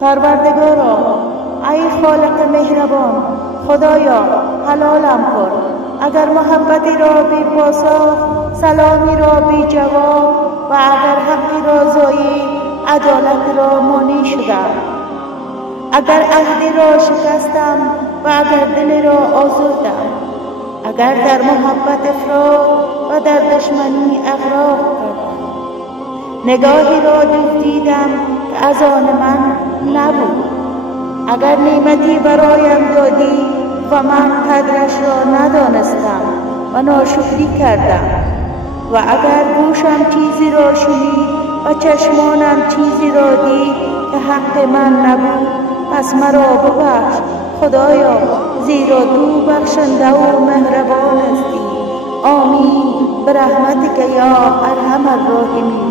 پروردگارا، ای خالق مهربان، خدایا حلالم کن. اگر محبتی را بی پاسخ، سلامی را بی جواب و اگر حقی را زایی، عدالت را مانی شدم. اگر عهدی را شکستم و اگر دل را آزردم، اگر در محبت افراط و در دشمنی اغراق کردم، نگاهی را دزدیدم که از آن من نبود. اگر نعمتی برایم دادی و من قدرش را ندانستم و ناشکری کردم، و اگر گوشم چیزی را شنید و چشمانم چیزی را دید که حق من نبود، پس مرا ببخش خدایا، زیرا تو بخشنده و مهربان هستی. آمین برحمتک یا ارحم الراحمین.